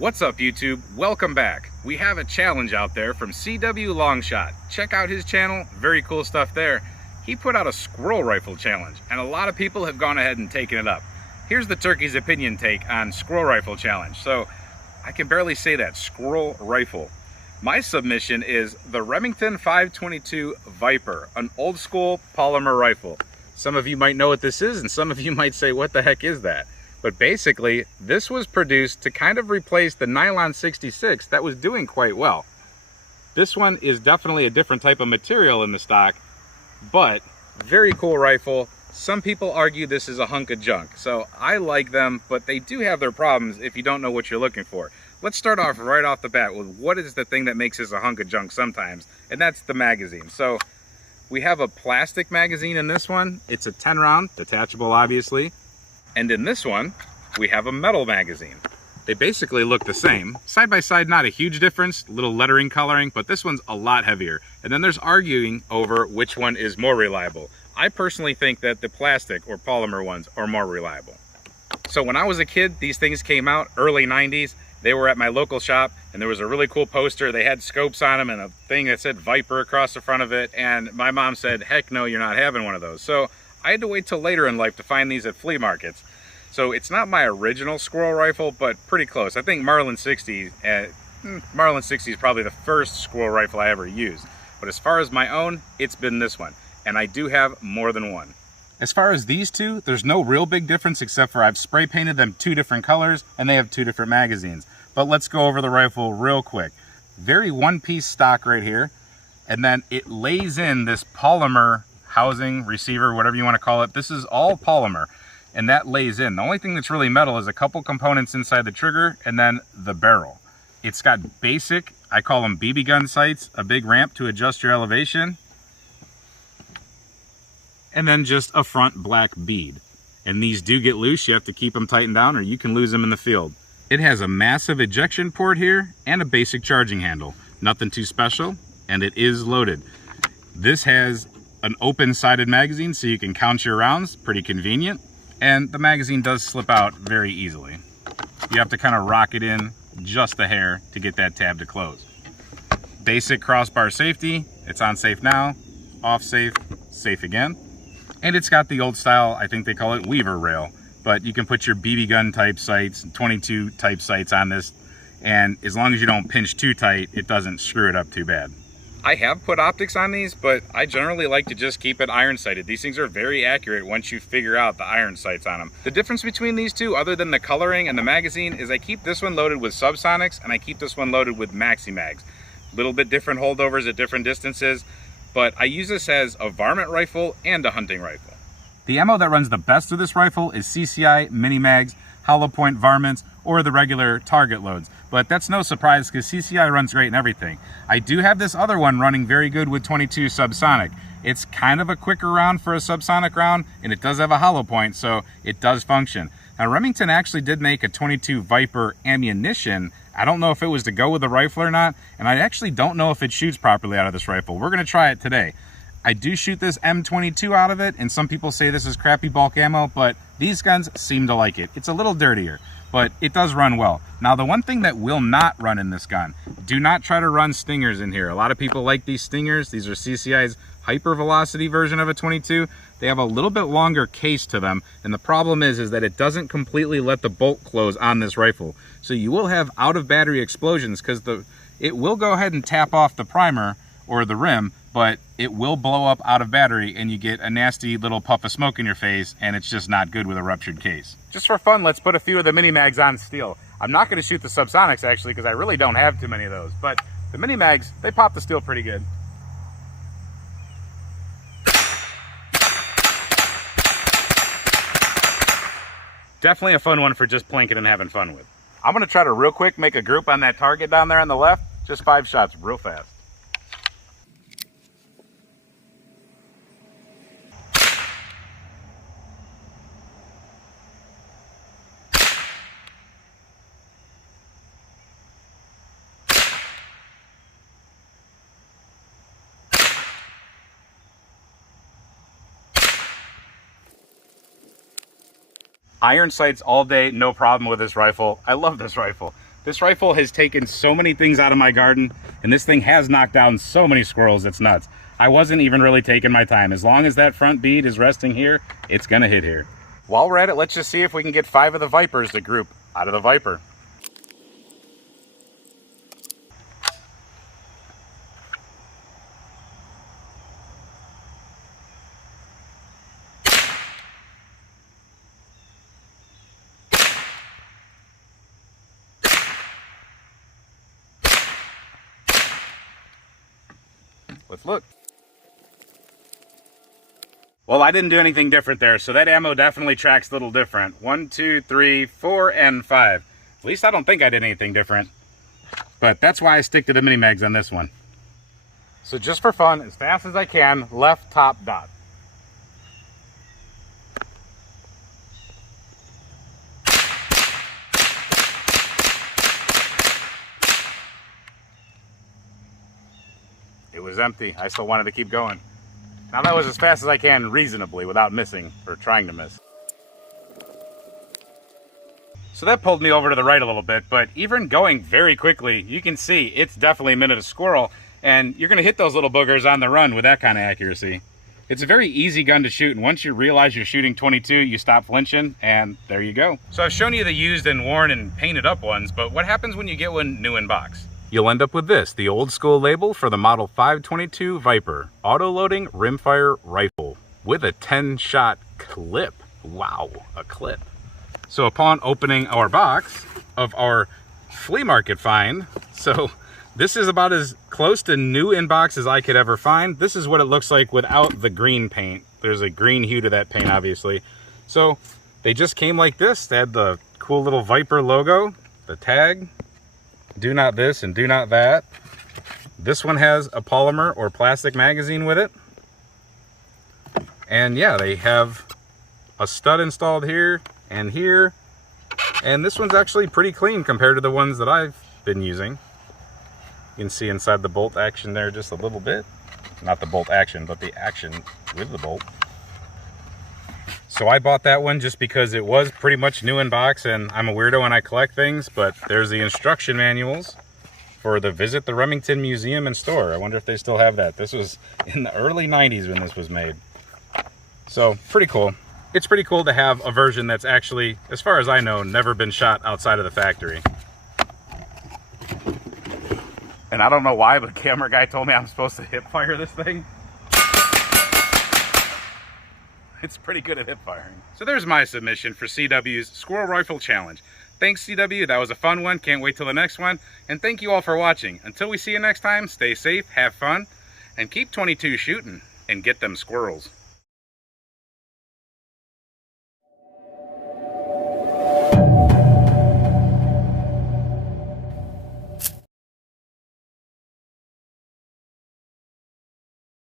What's up, YouTube? Welcome back. We have a challenge out there from CW Longshot. Check out his channel, very cool stuff there. He put out a squirrel rifle challenge, and a lot of people have gone ahead and taken it up. Here's the Turkey's opinion take on squirrel rifle challenge. So I can barely say that, squirrel rifle. My submission is the Remington 522 VIPER, an old school polymer rifle. Some of you might know what this is, and some of you might say, what the heck is that? But basically, this was produced to kind of replace the nylon 66 that was doing quite well. This one is definitely a different type of material in the stock, but very cool rifle. Some people argue this is a hunk of junk, so I like them, but they do have their problems if you don't know what you're looking for. Let's start off right off the bat with what is the thing that makes this a hunk of junk sometimes, and that's the magazine. So we have a plastic magazine in this one. It's a 10 round, detachable obviously. And in this one, we have a metal magazine. They basically look the same. Side by side, not a huge difference, little lettering coloring, but this one's a lot heavier. And then there's arguing over which one is more reliable. I personally think that the plastic or polymer ones are more reliable. So when I was a kid, these things came out, early 90s. They were at my local shop, and there was a really cool poster. They had scopes on them and a thing that said VIPER across the front of it. And my mom said, heck no, you're not having one of those. So I had to wait till later in life to find these at flea markets. So it's not my original squirrel rifle, but pretty close. I think Marlin 60 is probably the first squirrel rifle I ever used. But as far as my own, it's been this one. And I do have more than one. As far as these two, there's no real big difference except for I've spray painted them two different colors and they have two different magazines. But let's go over the rifle real quick. Very one-piece stock right here. And then it lays in this polymer housing, receiver, whatever you want to call it. This is all polymer, and that lays in. The only thing that's really metal is a couple components inside the trigger and then the barrel. It's got basic, I call them BB gun sights, a big ramp to adjust your elevation, and then just a front black bead. And these do get loose. You have to keep them tightened down or you can lose them in the field. It has a massive ejection port here and a basic charging handle. Nothing too special, and it is loaded. This has an open-sided magazine so you can count your rounds, pretty convenient. And the magazine does slip out very easily. You have to kind of rock it in just a hair to get that tab to close. Basic crossbar safety. It's on safe now, off safe, safe again. And it's got the old style, I think they call it weaver rail, but you can put your BB gun type sights, 22 type sights on this, and as long as you don't pinch too tight, it doesn't screw it up too bad. I have put optics on these, but I generally like to just keep it iron sighted. These things are very accurate once you figure out the iron sights on them. The difference between these two, other than the coloring and the magazine, is I keep this one loaded with subsonics and I keep this one loaded with maxi mags. A little bit different holdovers at different distances, but I use this as a varmint rifle and a hunting rifle. The ammo that runs the best with this rifle is CCI mini mags, hollow point varmints, or the regular target loads. But that's no surprise because CCI runs great in everything. I do have this other one running very good with 22 subsonic. It's kind of a quicker round for a subsonic round, and it does have a hollow point, so it does function. Now Remington actually did make a 22 VIPER ammunition. I don't know if it was to go with the rifle or not, and I actually don't know if it shoots properly out of this rifle. We're gonna try it today. I do shoot this M22 out of it, and some people say this is crappy bulk ammo, but these guns seem to like it. It's a little dirtier, but it does run well. Now, the one thing that will not run in this gun, do not try to run stingers in here. A lot of people like these stingers. These are CCI's hypervelocity version of a 22. They have a little bit longer case to them, and the problem is that it doesn't completely let the bolt close on this rifle. So you will have out of battery explosions because it will go ahead and tap off the primer or the rim, but it will blow up out of battery and you get a nasty little puff of smoke in your face, and it's just not good with a ruptured case. Just for fun, let's put a few of the mini mags on steel. I'm not gonna shoot the subsonics actually because I really don't have too many of those, but the mini mags, they pop the steel pretty good. Definitely a fun one for just plinking and having fun with. I'm gonna try to real quick make a group on that target down there on the left, just 5 shots real fast. Iron sights all day, no problem with this rifle. I love this rifle. This rifle has taken so many things out of my garden, and this thing has knocked down so many squirrels, it's nuts. I wasn't even really taking my time. As long as that front bead is resting here, it's gonna hit here. While we're at it, let's just see if we can get 5 of the Vipers to group out of the Viper. Let's look. Well, I didn't do anything different there, so that ammo definitely tracks a little different. 1, 2, 3, 4, and 5. At least I don't think I did anything different. But that's why I stick to the mini mags on this one. So just for fun, as fast as I can, left top dot. It was empty. I still wanted to keep going. Now that was as fast as I can reasonably without missing, or trying to miss. So that pulled me over to the right a little bit, but even going very quickly, you can see it's definitely a minute a squirrel, and you're gonna hit those little boogers on the run with that kind of accuracy. It's a very easy gun to shoot, and once you realize you're shooting 22, you stop flinching, and there you go. So I've shown you the used and worn and painted up ones, but what happens when you get one new in box? You'll end up with this, the old school label for the Model 522 Viper auto-loading rimfire rifle with a 10-shot clip. Wow, a clip. So upon opening our box of our flea market find, so this is about as close to new in box as I could ever find. This is what it looks like without the green paint. There's a green hue to that paint, obviously. So they just came like this. They had the cool little Viper logo, the tag, do not this and do not that. This one has a polymer or plastic magazine with it. And yeah, they have a stud installed here and here. And this one's actually pretty clean compared to the ones that I've been using. You can see inside the bolt action there just a little bit. Not the bolt action, but the action with the bolt. So I bought that one just because it was pretty much new in box, and I'm a weirdo and I collect things, but there's the instruction manuals for the Visit the Remington Museum and Store. I wonder if they still have that. This was in the early 90s when this was made. So pretty cool. It's pretty cool to have a version that's actually, as far as I know, never been shot outside of the factory. And I don't know why, but camera guy told me I'm supposed to hip fire this thing. It's pretty good at hip firing. So there's my submission for CW's Squirrel Rifle Challenge. Thanks, CW. That was a fun one. Can't wait till the next one. And thank you all for watching. Until we see you next time, stay safe, have fun, and keep 22 shooting and get them squirrels.